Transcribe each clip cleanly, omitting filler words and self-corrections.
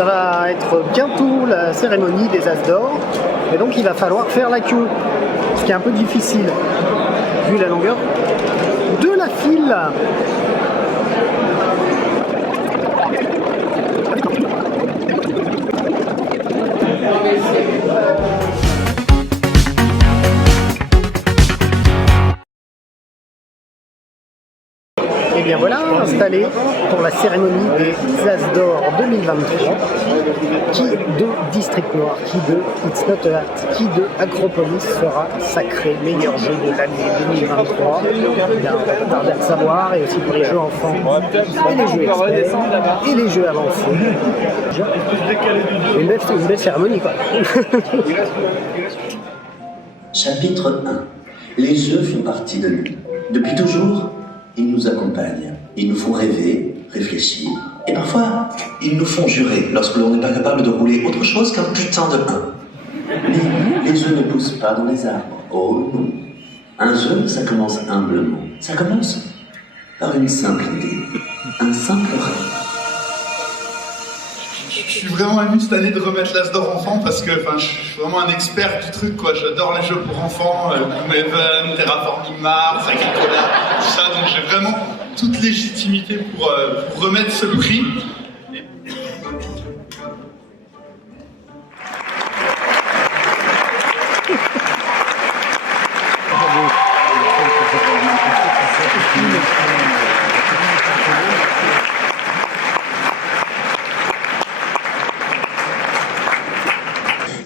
Ça va être bientôt la cérémonie des As d'or, et donc il va falloir faire la queue, ce qui est un peu difficile, vu la longueur de la file. Et bien voilà, installé pour la cérémonie des As d'or 2023. Qui de District Noir, qui de It's Not a Hat, qui de Acropolis sera sacré meilleur jeu de l'année 2023. Il y a un tarder de savoir, et aussi pour les jeux enfants et les jeux experts et les jeux avancés. Une belle cérémonie quoi. Chapitre 1. Les jeux font partie de nous. Depuis toujours, ils nous accompagnent. Ils nous font rêver, réfléchir. Et parfois, ils nous font jurer lorsque l'on n'est pas capable de rouler autre chose qu'un putain de 1. Mais les jeux ne poussent pas dans les arbres. Oh non. Un jeu, ça commence humblement. Ça commence par une simple idée. Un simple rêve. Je suis vraiment ému cette année de remettre l'As d'or enfant parce que je suis vraiment un expert du truc quoi. J'adore les jeux pour enfants, Gloomhaven, Terraforming Mars, Agricola, tout ça. Donc j'ai vraiment toute légitimité pour remettre ce prix.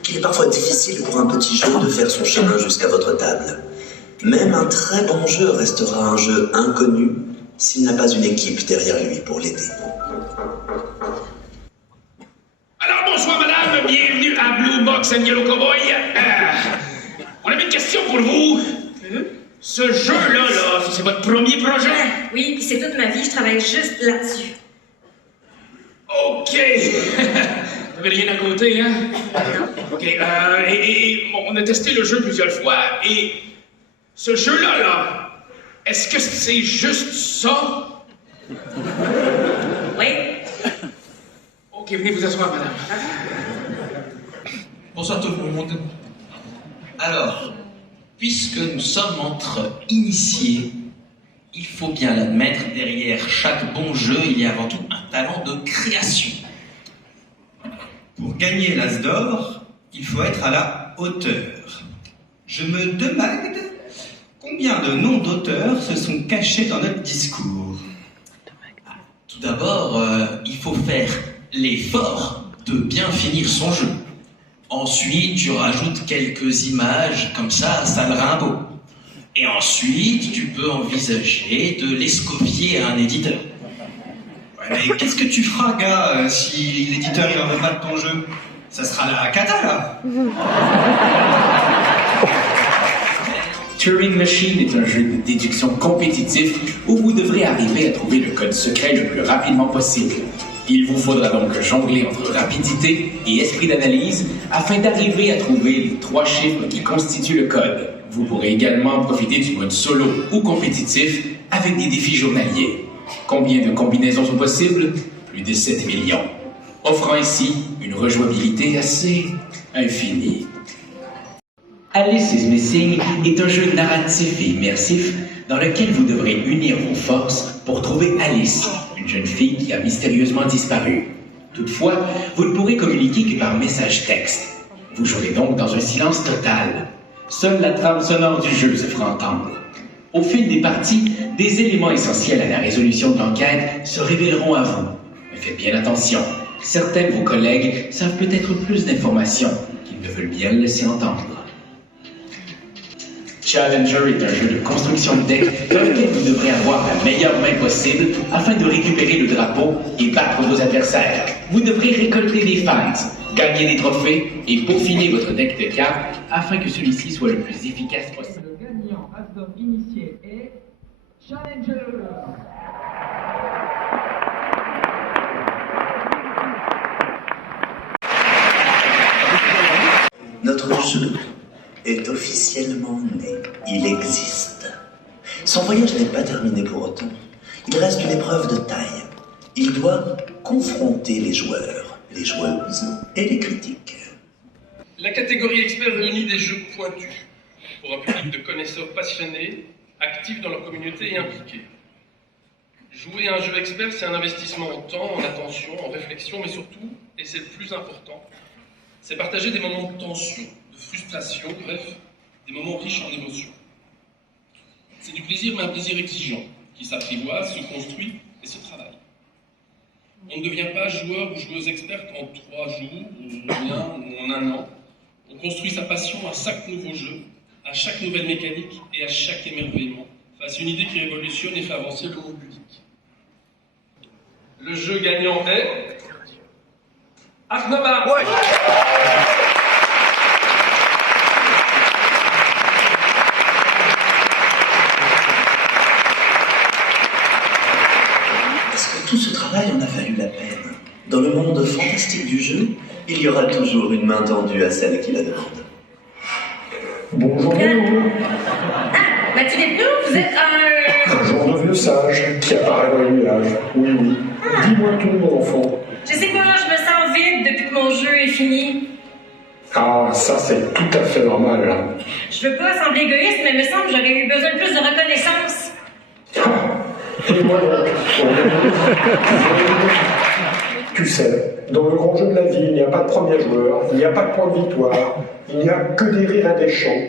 Il est parfois difficile pour un petit jeu de faire son chemin jusqu'à votre table. Même un très bon jeu restera un jeu inconnu s'il n'a pas une équipe derrière lui pour l'aider. Alors bonsoir madame, bienvenue à Blue Box and Yellow Cowboy. On avait une question pour vous. Ce jeu-là, c'est votre premier projet? Oui, puis c'est toute ma vie, je travaille juste là-dessus. OK. Vous n'avez rien à côté, hein? OK. On a testé le jeu plusieurs fois, et ce jeu-là, est-ce que c'est juste ça? Oui. OK, venez vous asseoir, madame. Bonsoir tout le monde. Alors, puisque nous sommes entre initiés, il faut bien l'admettre, derrière chaque bon jeu, il y a avant tout un talent de création. Pour gagner l'As d'or, il faut être à la hauteur. Je me demande combien de noms d'auteurs se sont cachés dans notre discours. Tout d'abord, il faut faire l'effort de bien finir son jeu. Ensuite, tu rajoutes quelques images, comme ça le rimbaud. Et ensuite, tu peux envisager de l'escoffier à un éditeur. Ouais, mais qu'est-ce que tu feras, gars, si l'éditeur il en veut pas de ton jeu? Ça sera la cata, là. Turing Machine est un jeu de déduction compétitif où vous devrez arriver à trouver le code secret le plus rapidement possible. Il vous faudra donc jongler entre rapidité et esprit d'analyse afin d'arriver à trouver les 3 chiffres qui constituent le code. Vous pourrez également profiter du mode solo ou compétitif avec des défis journaliers. Combien de combinaisons sont possibles? Plus de 7 millions. Offrant ainsi une rejouabilité assez infinie. Alice is Missing est un jeu narratif et immersif dans lequel vous devrez unir vos forces pour trouver Alice, une jeune fille qui a mystérieusement disparu. Toutefois, vous ne pourrez communiquer que par message texte. Vous jouerez donc dans un silence total. Seule la trame sonore du jeu se fera entendre. Au fil des parties, des éléments essentiels à la résolution de l'enquête se révéleront à vous. Mais faites bien attention, certains de vos collègues savent peut-être plus d'informations qu'ils ne veulent bien le laisser entendre. Challenger est un jeu de construction de deck dans lequel vous devrez avoir la meilleure main possible afin de récupérer le drapeau et battre vos adversaires. Vous devrez récolter des fans, gagner des trophées et peaufiner votre deck de cartes afin que celui-ci soit le plus efficace possible. Le gagnant As d'or initié est Challenger. Notre jeu est officiellement né. Il existe. Son voyage n'est pas terminé pour autant. Il reste une épreuve de taille. Il doit confronter les joueurs, les joueuses et les critiques. La catégorie expert réunit des jeux pointus pour un public de connaisseurs passionnés, actifs dans leur communauté et impliqués. Jouer à un jeu expert, c'est un investissement en temps, en attention, en réflexion, mais surtout, et c'est le plus important, c'est partager des moments de tension, de frustration, bref, des moments riches en émotions. C'est du plaisir, mais un plaisir exigeant, qui s'apprivoise, se construit et se travaille. On ne devient pas joueur ou joueuse experte en 3 jours, ou en un an. On construit sa passion à chaque nouveau jeu, à chaque nouvelle mécanique et à chaque émerveillement, face à une idée qui révolutionne et fait avancer le monde ludique. Le jeu gagnant est... Ark Nova. Ouais. Parce que tout ce travail en a valu la peine. Dans le monde fantastique du jeu, il y aura toujours une main tendue à celle qui la demande. Bonjour. Ah, Mathieu Despnous, vous êtes Un genre de vieux sage qui apparaît dans les nuages. Oui, oui. Dis-moi tout, mon enfant. Je sais pas, je me sens vide depuis que mon jeu est fini. Ah, ça c'est tout à fait normal. Je veux pas sembler égoïste, mais il me semble que j'aurais eu besoin de plus de reconnaissance. Et moi donc. Tu sais, dans le grand jeu de la vie, il n'y a pas de premier joueur, il n'y a pas de point de victoire, il n'y a que des rires et des chants,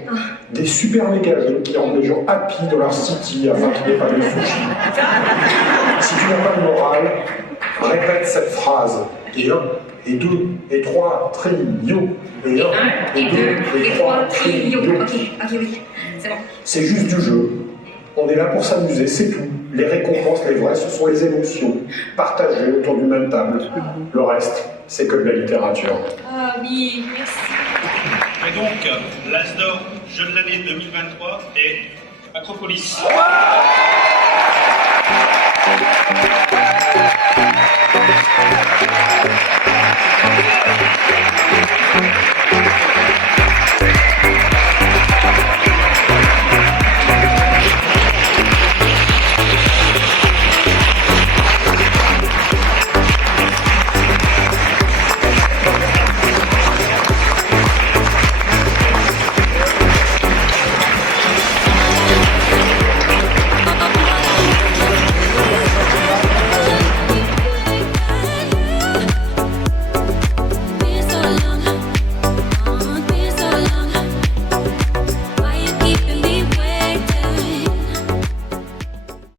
des super méga jeux qui rendent les gens happy dans leur city afin qu'il n'y ait pas de sushi. Si tu n'as pas de morale, répète cette phrase. Et 1, et 2, et 3, trio. Et 1, et 2, et 3, trio. Ok, oui, c'est bon. C'est juste du jeu. On est là pour s'amuser, c'est tout. Les récompenses, les vraies, ce sont les émotions, partagées autour d'une même table. Le reste, c'est que de la littérature. Ah oui, merci. Et donc, l'As d'or, jeu de l'année 2023 est Acropolis.